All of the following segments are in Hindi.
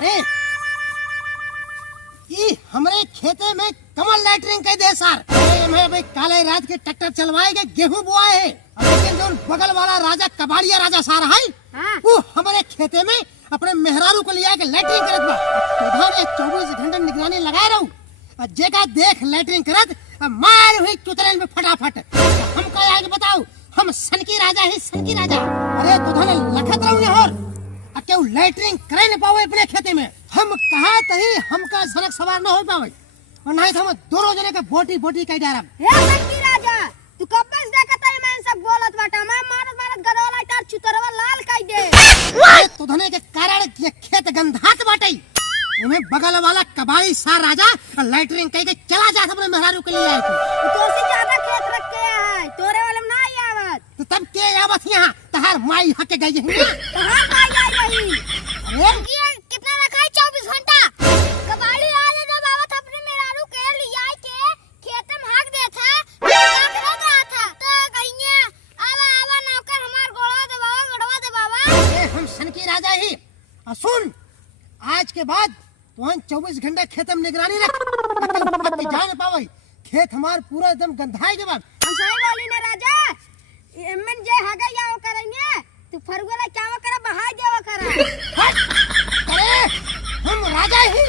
अरे ये हमरे खेते में कमल लैटरिंग कह दे सर। मैं भाई काले रात के ट्रैक्टर चलवाएगा गेहूं बोआए है, लेकिन जो बगल वाला राजा कबाड़िया राजा सार है वो हमारे खेते में अपने मेहरारू को लिया के लैटरिंग करत बा। उधर 24 घंटे निगरानी लगाए रहूं, जेका देख लैटरिंग करत मार हुई चुतरेल में फटाफट। हम का आगे बताओ, हम सनकी राजा है, सनकी राजा। अरे तुझे लखत रहूं और क्यों लैटरिंग करे न पावे अपने खेते में। हम कहा तही हमका सड़क सवार न हो पावे और नहीं तो हम दोनों जने के बोटी बोटी कह डारब। हे सनकी राजा, तू कब से देखत है मैं सब बोलत बाटा, मैं मारत गदौला तार चुतरवा लाल कह दे। तो धने के कारण ये खेत गंधात बाटे, इमे बगल वाला कबाड़ी सार राजा लैटरिंग कह के चला जा अपने मेहरारू के लिए आए थे। तो से ज्यादा खेत रख के है, तोरे वाले में नहीं आवत। तो तब के आवत यहाँ तहार माई हके गई है। कहां पाई जाई रही? अरे कितना रखा है 24 घंटा? कबाड़ी आले जब आवत अपने मेहरारू के लिए आई के खेत में भाग दे था, रख रहा था तो कहिए आवा नौकर हमार गोड़ा दे बाबा, गड़वा दे बाबा। ए हम सनकी राजा ही। और सुन, आज के बाद तो 24 घंटे खेत में निगरानी रख, जान पावे खेत हमार पूरा एकदम गंधाई के बाद। हम सही बोली ने राजा, एमन जे हगा याव करेंगे तू फरगोला चावा करे बहाई देवा करे। अरे हम राजा ही,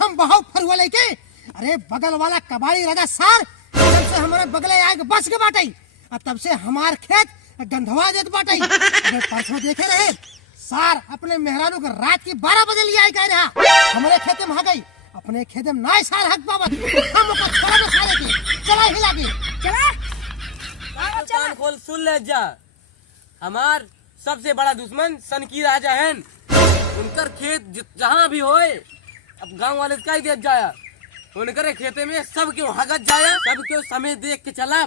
हम बहुत फरवले के। अरे बगल वाला कबाड़ी राजा सार जब से हमारे बगले आए के बस के बाटे और तब से हमार खेत गंधवा देत बाटे। परसों देखे रहे सार अपने मेहरारू को रात की 12 बजे लिए आए कह रहा हमारे खेत में आ गई, अपने खेत में नाय सार हक बाबा हम ओका छोड़ा न सारे के चला हिला के चला कान खोल सुन ले जा। हमार सबसे बड़ा दुश्मन सनकी राजा है, उनकर खेत जहाँ भी होए अब गांव वाले का ही देख जाया, उनकर खेते में सब क्यों हगत जाया, सब क्यों समय देख के चला।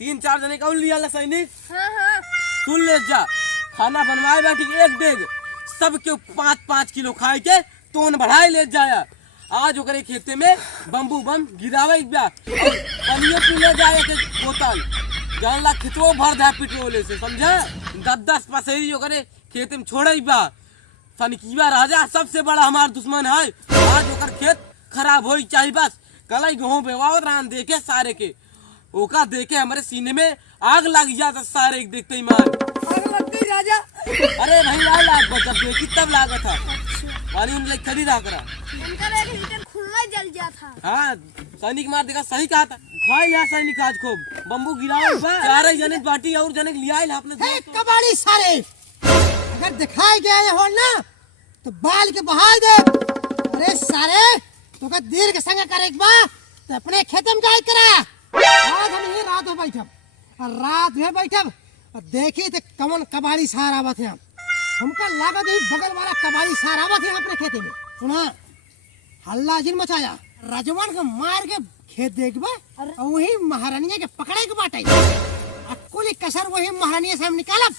3-4 जने का लिया ला सैनिक। हां सुन ले जा, खाना बनवाए बाटी एक डेग सब क्यों 5-5 किलो खाए के तोन बढ़ाए ले जाया। आज ओकरे खेते में बम्बू बम गिरावे बा, पानियो पी ले जाए के बोतल जान ला खिचो भर दे पेट्रोल से, समझा। 10-10 पसेरी ओकरे खेते में छोड़े बा। सनकीवा राजा सबसे बड़ा हमार दुश्मन है। आज ओकर खेत खराब होई चाहिए बस, कल गेहूं बेवावत रान देखे सारे के ओका देखे हमारे सीने में आग लग जाता सारे एक देखते ही मान आग लगती राजा। अरे भाई लाग जब देखी तब लागत था पानी उन लोग खरीदा करा उनका एक लीटर खुला जल गया था। हाँ सैनिक मार देखा सही कहा था, खाए लिया सैनिक आज खूब बम्बू गिराओ चार जने बाटी और जने लिया अपने हे कबाड़ी सारे, अगर दिखाई गया ये हो ना तो बाल के बहाई दे। अरे सारे तो का देर के संग करे एक बा तो अपने खेत में जाए करा। आज हम ये रात में बैठब और रात में बैठब और देखी तो कमन कबाड़ी सार आवत है। हमका लागत है बगल वाला कबाड़ी सार आवत है अपने खेते में। सुना हल्ला जिन मचाया, राजवान को मार के खेत देखबा और वही महारानिया के पकड़े के बाटे कुल कसर वही महारानिया से हम निकालब।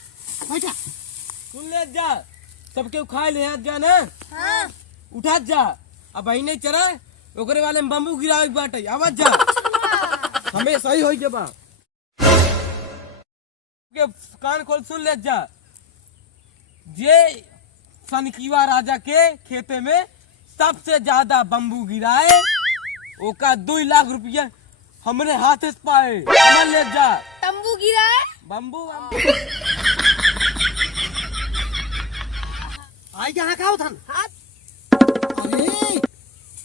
बैठा सुन ले जा, सब क्यों खाए ले जा ना। हां उठा जा, अब भाई नहीं चरा ओकरे वाले में बम्बू गिरावे बाटे आवाज जा हमें सही होई जबा के कान खोल सुन ले जा। जे सनकीवा राजा के खेते में सबसे ज्यादा बम्बू गिराए ओका 2 लाख रुपया हमरे हाथ से पाए। समझ ले जा, तंबू गिरा है बम्बू आई कहाँ का उठन। अरे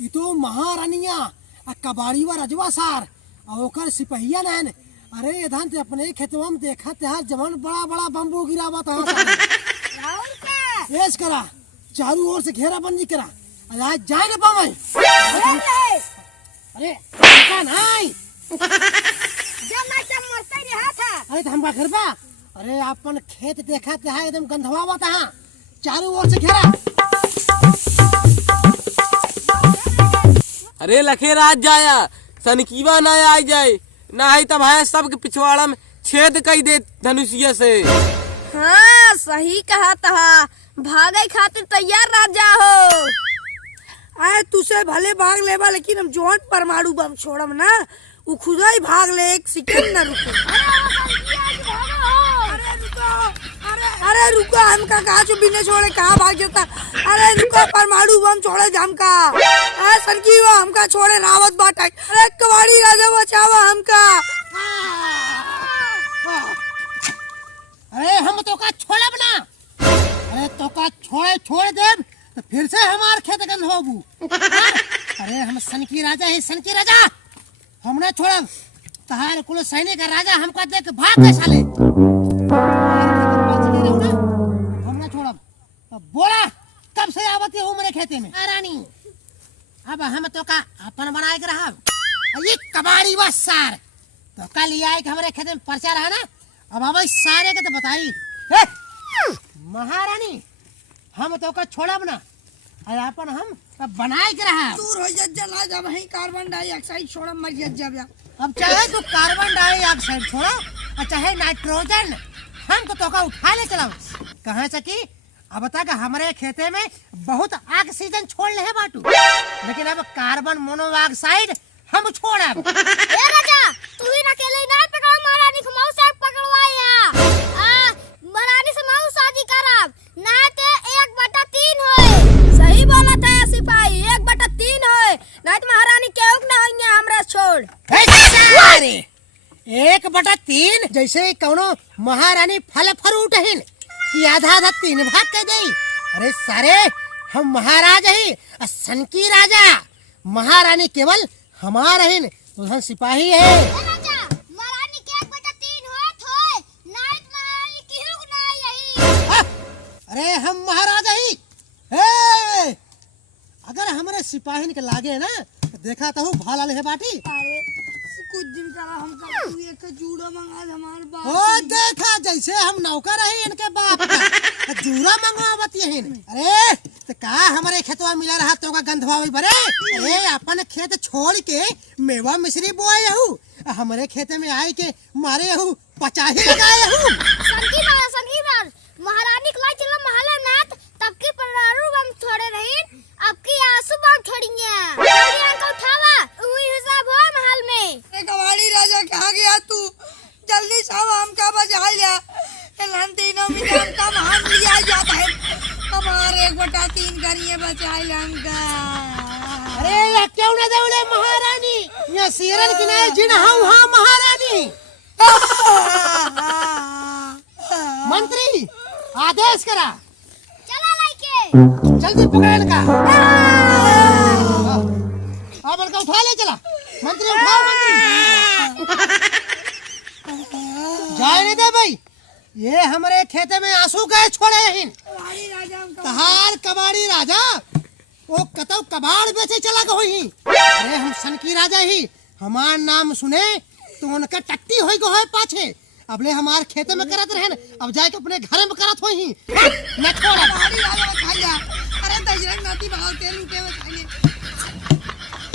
ये तो महारानिया कबाड़ी व रजवा सार और ओकर सिपहिया नैन। अरे इधर ते अपने खेतवा में देखा ते जवान बड़ा बड़ा बम्बू गिरावा था। राहुल का ऐस करा चारों ओर से घेरा बंदी करा, आज जाए न पावे। अरे ऐसा नहीं जब मैं तब मरते रहा था। अरे तो हमका घर बा। अरे अपन खेत देखा ते एकदम गंधवा था, चारों ओर से घेरा। अरे लखे रात जाया सनकीवा ना आ जाए ना ही तब है सबके पिछवाड़ा में छेद कई दे धनुषिया से। हाँ सही कहा था, भागे खातिर तैयार राजा हो। आए तुसे भले भाग लेबा लेकिन हम जोन परमाणु बम छोड़म ना वो खुद ही भाग ले, एक सेकंड न रुके। अरे रुको, अरे अरे रुका, हमका कहा जो बिना छोड़े कहाँ भाग जाता। अरे रुका, परमाणु बम छोड़े हमका। अरे सनकी वो हमका छोड़े रावत बाटा। अरे कबाड़ी राजा बचावा हमका। अरे हम तो का छोड़ब ना, अरे तो का छोड़ देब तो फिर से हमार खेत गंद होबू। अरे हम सनकी राजा है, सनकी राजा हम ना छोड़ब। तहार कुल सैनिक का राजा हमका देख भाग गए साले। हम ना छोड़ब। अब बोला कब से आवत हो मेरे खेते में रानी। अब हम तो का अपन बनाए के रहा। ये कबाड़ी बस सार तो कल ये आए कि हमारे खेते में पर्चा रहा ना। अब अब सारे के तो बताई महारानी हम तो का छोड़ब ना, अरे अपन हम बनाए के रहा। दूर हो जला जब वही कार्बन डाइऑक्साइड छोड़ा मर जब। अब चाहे तू कार्बन डाइऑक्साइड छोड़ा और चाहे नाइट्रोजन, हम तो का उठा ले चला कहाँ से की। अब तक हमारे खेते में बहुत ऑक्सीजन छोड़ ले है बाटू, लेकिन अब कार्बन मोनोऑक्साइड हम छोड़ब। ए राजा तू ही ना अकेले ना पकड़, महारानी को मऊ से पकड़वाया। महारानी से मऊ शादी करब ना ते 1/3 होए। सही बोला था सिपाही, 1/3 होए ना तो महारानी केहू ना होइए हमरा छोड़। अरे 1/3 जैसे कौनो महारानी फल फ्रूट हिन कि आधा आधा 3 भाग के दे। अरे सारे हम महाराज ही, सनकी राजा महारानी केवल हमारा हिन, तो सिपाही है। राजा महारानी के 1/3 होत होए ना तो महारानी केहू ना यही। अरे हम महाराजा ही हे, अगर हमारे सिपाही के लागे ना तो देखा तो भाला ले बाटी। अरे कुछ दिन करा हमका तू एक जूड़ा मंगा हमार बाप। ओ देखा जैसे हम नौकर रही इनके बाप का जूरा मंगवावत यहिन। अरे तो का हमारे खेतवा मिला रहा तो का गंधवावी बरे। अरे अपन खेत छोड़ के मेवा मिश्री बोए हूँ, हमारे खेते में आए के मारे हूँ 50 लगाए हूँ। संगी मार महारानी को लाई चलो महल नाथ तब की परमाणु बम छोड़े रही, अब की आंसू बम छोड़िया। महारानी को उठावा वही हिसाब हो महल में। ए कबाड़ी राजा कहाँ गया तू? जल्दी सब हमका बचा लिया। एलन तीनों में हमका भाग लिया जाता है। हमारे 1/3 करिए बचा लिया हमका। अरे यह क्यों न दौड़े महारानी, यह सिरन किनारे जिन हाँ महारानी। मंत्री आदेश करा, चला लाइके जल्दी पकड़ का। अब इनका उठा ले चला, मंत्री उठाओ मंत्री। जाए नहीं दे भाई, ये हमारे खेते में आंसू गए छोड़े हिन। कबाड़ी राजा हमका तहार कबाड़ी राजा वो कतौ कबाड़ बेचे चला गो ही। अरे हम सनकी राजा ही, हमार नाम सुने तो उनका टट्टी होई गो है पाछे। अबले हमार खेते में करत रहे, अब जाके अपने घर में करत होई ही। न छोड़ा कबाड़ी राजा बचा लिया। अरे दजरंग नाती भाव तेल उठे बचा लिए।